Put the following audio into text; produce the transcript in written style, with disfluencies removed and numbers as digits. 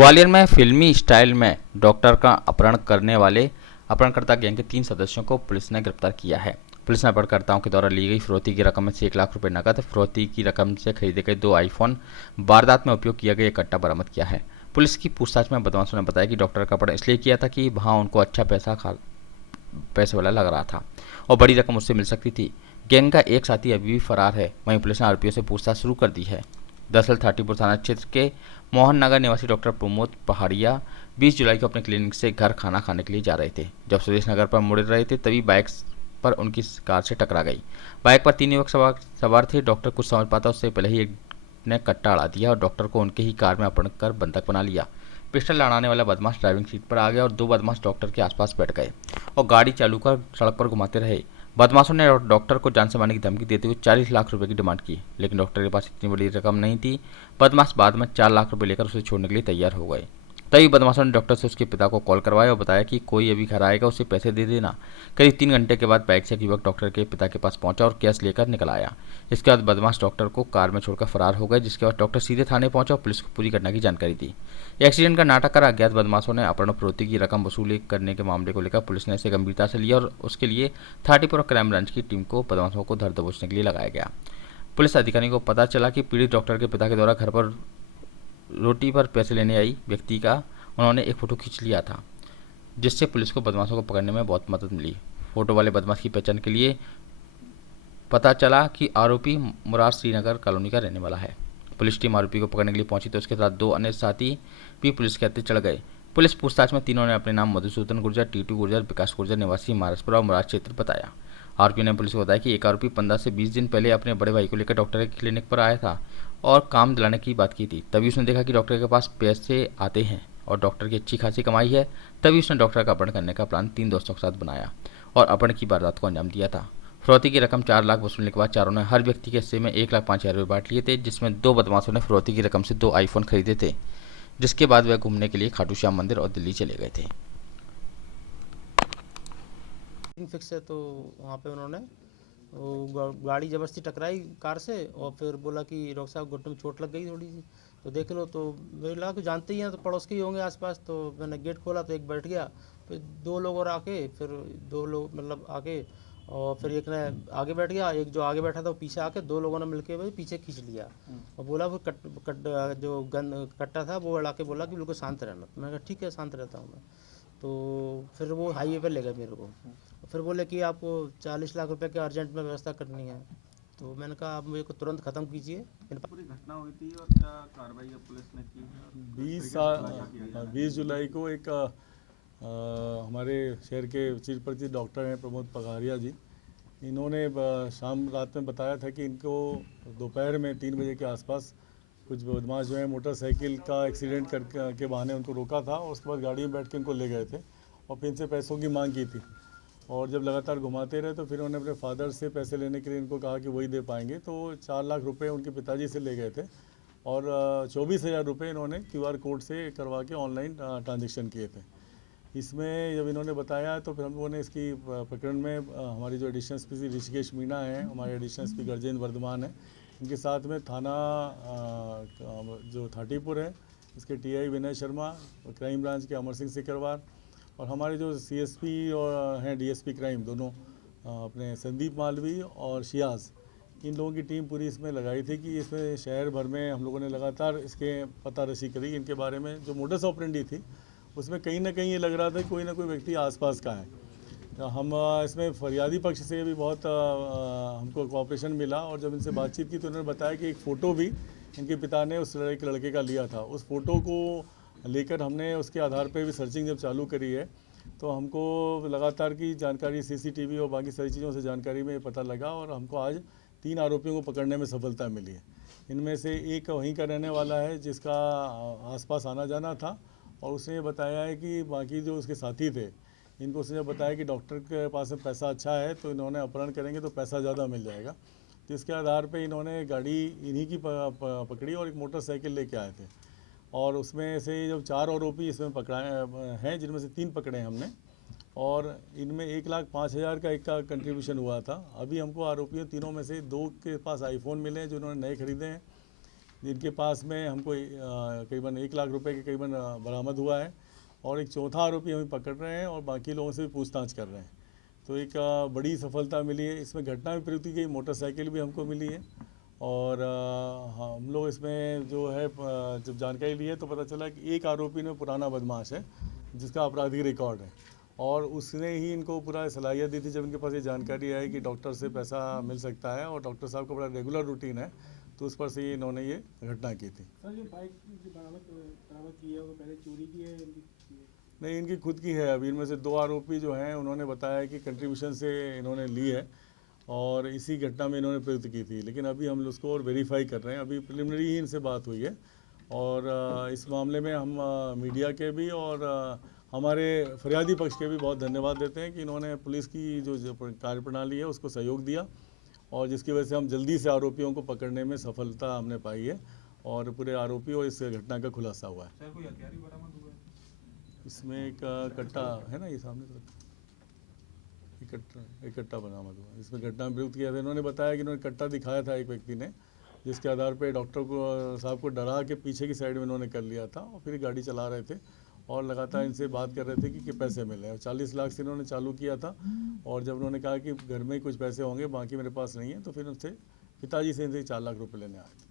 ग्वालियर में फिल्मी स्टाइल में डॉक्टर का अपहरण करने वाले अपहरणकर्ता गैंग के 3 सदस्यों को पुलिस ने गिरफ्तार किया है। पुलिस ने अपहरणकर्ताओं के द्वारा ली गई फिरौती की रकम में से 1 लाख रुपए नकद, फिरौती की रकम से खरीदे गए 2 आईफोन, वारदात में उपयोग किया गया एक कट्टा बरामद किया है। पुलिस की पूछताछ में बदमाशों ने बताया कि डॉक्टर का अपहरण इसलिए किया था कि वहां उनको अच्छा पैसे वाला लग रहा था और बड़ी रकम उससे मिल सकती थी। गैंग का एक साथी अभी भी फरार है। वहीं पुलिस ने आरोपियों से पूछताछ शुरू कर दी है। दरअसल थाटीपुर थाना क्षेत्र के मोहन नगर निवासी डॉक्टर प्रमोद पहाड़िया 20 जुलाई को अपने क्लिनिक से घर खाना खाने के लिए जा रहे थे। जब सुरेश नगर पर मुड़ रहे थे तभी बाइक पर उनकी कार से टकरा गई। बाइक पर 3 युवक सवार थे। डॉक्टर कुछ समझ पाता उससे पहले ही एक ने कट्टा अड़ा दिया और डॉक्टर को उनके ही कार में अपहरण कर बंधक बना लिया। पिस्टल लड़ाने वाला बदमाश ड्राइविंग सीट पर आ गया और 2 बदमाश डॉक्टर के आसपास बैठ गए और गाड़ी चालू कर सड़क पर घुमाते रहे। बदमाशों ने डॉक्टर को जान से मारने की धमकी देते हुए 40 लाख रुपए की डिमांड की, लेकिन डॉक्टर के पास इतनी बड़ी रकम नहीं थी। बदमाश बाद में 4 लाख रुपए लेकर उसे छोड़ने के लिए तैयार हो गए। तभी बदमाशों ने डॉक्टर से उसके पिता को कॉल करवाया और बताया कि कोई अभी घर आएगा, उसे पैसे दे देना। करीब 3 घंटे के बाद बाइक से एक युवक डॉक्टर के पिता के पास पहुंचा और कैश लेकर निकल आया। इसके बाद बदमाश डॉक्टर को कार में छोड़कर फरार हो गए, जिसके बाद डॉक्टर सीधे थाने पहुंचा और पुलिस को पूरी घटना की जानकारी दी। एक्सीडेंट का नाटक कर अज्ञात बदमाशों ने अपहरण फिरौती की रकम वसूली करने के मामले को लेकर पुलिस ने इसे गंभीरता से लिया और उसके लिए थाटीपुर क्राइम ब्रांच की टीम को बदमाशों को धर दबोचने के लिए लगाया गया। पुलिस अधिकारियों को पता चला कि पीड़ित डॉक्टर के पिता के द्वारा घर पर रोटी पर पैसे लेने आई व्यक्ति का उन्होंने एक फ़ोटो खींच लिया था, जिससे पुलिस को बदमाशों को पकड़ने में बहुत मदद मिली। फोटो वाले बदमाश की पहचान के लिए पता चला कि आरोपी मुराद श्रीनगर कॉलोनी का रहने वाला है। पुलिस टीम आरोपी को पकड़ने के लिए पहुंची तो उसके साथ 2 अन्य साथी भी पुलिस के हत्थे चढ़ गए। पुलिस पूछताछ में तीनों ने अपने नाम मधुसूदन गुर्जर, टीटू गुर्जर, विकास गुर्जर निवासी महाराजपुरा और मुराद क्षेत्र बताया। आरोपी ने पुलिस को बताया कि एक आरोपी 15 से 20 दिन पहले अपने बड़े भाई को लेकर डॉक्टर के क्लिनिक पर आया था और काम दिलाने की बात की थी। तभी उसने देखा कि डॉक्टर के पास पैसे आते हैं और डॉक्टर की अच्छी खासी कमाई है। तभी उसने डॉक्टर का अपहरण करने का प्लान 3 दोस्तों के साथ बनाया और अपहरण की वारदात को अंजाम दिया था। फिरौती की रकम 4 लाख वसूलने के बाद चारों ने हर व्यक्ति के हिस्से में 1,05,000 रुपये बांट लिए थे, जिसमें 2 बदमाशों ने फिरौती की रकम से 2 आईफोन खरीदे थे, जिसके बाद वह घूमने के लिए खाटू श्याम मंदिर और दिल्ली चले गए थे। फिक्स है तो वहाँ पे उन्होंने वो गाड़ी ज़बरदस्ती टकराई कार से और फिर बोला कि डॉक्टर साहब घुटने में चोट लग गई थोड़ी सी, तो देख लो। तो मेरे लगा कि जानते ही हैं तो पड़ोस के ही होंगे आसपास, तो मैंने गेट खोला तो एक बैठ गया, फिर 2 लोग और आके, फिर 2 लोग मतलब आके और फिर एक ने आगे बैठ गया, एक जो आगे बैठा था वो पीछे आके 2 लोगों ने मिलके भाई पीछे खींच लिया और बोला वो जो गन कट्टा था वो अड़ा के बोला कि बिल्कुल शांत रहना। तो मैंने कहा ठीक है शांत रहता हूँ मैं। तो फिर वो हाईवे पर ले गए मेरे को, फिर बोले कि आपको 40 लाख रुपए की अर्जेंट में व्यवस्था करनी है। तो मैंने कहा आप मेरे को तुरंत ख़त्म कीजिए। पूरी घटना हुई थी और क्या कार्रवाई अब पुलिस ने की है? 20 जुलाई को एक हमारे शहर के चीर परिचित डॉक्टर हैं प्रमोद पघारिया जी, इन्होंने शाम रात में बताया था कि इनको दोपहर में 3 बजे के आसपास कुछ बदमाश जो है मोटरसाइकिल का एक्सीडेंट के बहाने उनको रोका था और उसके बाद गाड़ी में बैठ के उनको ले गए थे और फिर इनसे पैसों की मांग की थी। और जब लगातार घुमाते रहे तो फिर उन्होंने अपने फादर से पैसे लेने के लिए इनको कहा कि वही दे पाएंगे, तो 4 लाख रुपए उनके पिताजी से ले गए थे और 24,000 रुपये इन्होंने QR कोड से करवा के ऑनलाइन ट्रांजेक्शन किए थे। इसमें जब इन्होंने बताया तो फिर हम लोगों ने इसकी प्रकरण में हमारी जो एडिशनल एसपी ऋषिकेश मीणा है, हमारे एडिशनल एसपी गर्जेंद्र वर्धमान है, इनके साथ में थाना जो थाटीपुर है इसके TI Vinay Sharma, crime branch के अमर सिंह सिकरवार और हमारे जो CSP और हैं DSP क्राइम दोनों अपने संदीप मालवी और शियाज, इन लोगों की टीम पूरी इसमें लगाई थी कि इसमें शहर भर में हम लोगों ने लगातार इसके पता रसी करी। इनके बारे में जो मोडस ऑपरेंडी थी उसमें कहीं ना कहीं ये लग रहा था कोई ना कोई व्यक्ति आसपास का है। तो हम इसमें फरियादी पक्ष से भी बहुत हमको कोऑपरेशन मिला और जब इनसे बातचीत की तो उन्होंने बताया कि एक फ़ोटो भी इनके पिता ने उस लड़के का लिया था। उस फ़ोटो को लेकर हमने उसके आधार पर भी सर्चिंग जब चालू करी है तो हमको लगातार की जानकारी CCTV और बाकी सारी चीज़ों से जानकारी में पता लगा और हमको आज 3 आरोपियों को पकड़ने में सफलता मिली है। इनमें से एक वहीं का रहने वाला है जिसका आसपास आना जाना था और उसने ये बताया है कि बाकी जो उसके साथी थे इनको उसने बताया कि डॉक्टर के पास में पैसा अच्छा है तो इन्होंने अपहरण करेंगे तो पैसा ज़्यादा मिल जाएगा। तो इसके आधार पे इन्होंने गाड़ी इन्हीं की पकड़ी और एक मोटरसाइकिल लेके आए थे और उसमें से जब 4 आरोपी इसमें पकड़ाए हैं, जिनमें से 3 पकड़े हैं हमने और इनमें 1,05,000 का एक का कंट्रीब्यूशन हुआ था। अभी हमको आरोपियों तीनों में से 2 के पास आईफोन मिले हैं जो उन्होंने नए खरीदे हैं। जिनके पास में हमको करीबन 1 लाख रुपए के करीबन बरामद हुआ है। और एक चौथा आरोपी हम पकड़ रहे हैं और बाकी लोगों से भी पूछताछ कर रहे हैं। तो एक बड़ी सफलता मिली है। इसमें घटना में प्रयुक्त की गई मोटरसाइकिल भी हमको मिली है। और हम लोग इसमें जो है जब जानकारी ली है तो पता चला कि एक आरोपी में पुराना बदमाश है जिसका आपराधिक रिकॉर्ड है, और उसने ही इनको पूरा सलाहियत दी थी। जब इनके पास ये जानकारी आई कि डॉक्टर से पैसा मिल सकता है और डॉक्टर साहब का बड़ा रेगुलर रूटीन है, तो उस पर से ही इन्होंने ये घटना की थी। सर, जो बाइक जो बरामद की है वो पहले चोरी की है या इनकी खुद की है? नहीं, इनकी खुद की है। अभी इनमें से 2 आरोपी जो हैं उन्होंने बताया कि कंट्रीब्यूशन से इन्होंने ली है और इसी घटना में इन्होंने प्रयुक्त की थी। लेकिन अभी हम उसको और वेरीफाई कर रहे हैं। अभी प्रिलिमिनरी ही इनसे बात हुई है। और इस मामले में हम मीडिया के भी और हमारे फरियादी पक्ष के भी बहुत धन्यवाद देते हैं कि इन्होंने पुलिस की जो कार्यप्रणाली है उसको सहयोग दिया, और जिसकी वजह से हम जल्दी से आरोपियों को पकड़ने में सफलता हमने पाई है और पूरे आरोपियों इस घटना का खुलासा हुआ है। सर, कोई हथियार भी बरामद हुआ है? इसमें एक कट्टा है ना, ये सामने तरफ एक कट्टा बरामद हुआ। इसमें घटना में प्रयुक्त किया था। इन्होंने बताया कि इन्होंने कट्टा दिखाया था एक व्यक्ति ने, जिसके आधार पे डॉक्टर को साहब को डरा के पीछे की साइड में इन्होंने कर लिया था और फिर गाड़ी चला रहे थे और लगातार इनसे बात कर रहे थे कि पैसे मिले। और 40 लाख से इन्होंने चालू किया था, और जब उन्होंने कहा कि घर में ही कुछ पैसे होंगे बाकी मेरे पास नहीं है, तो फिर उनसे पिताजी से इनसे 4 लाख रुपए लेने आए थे।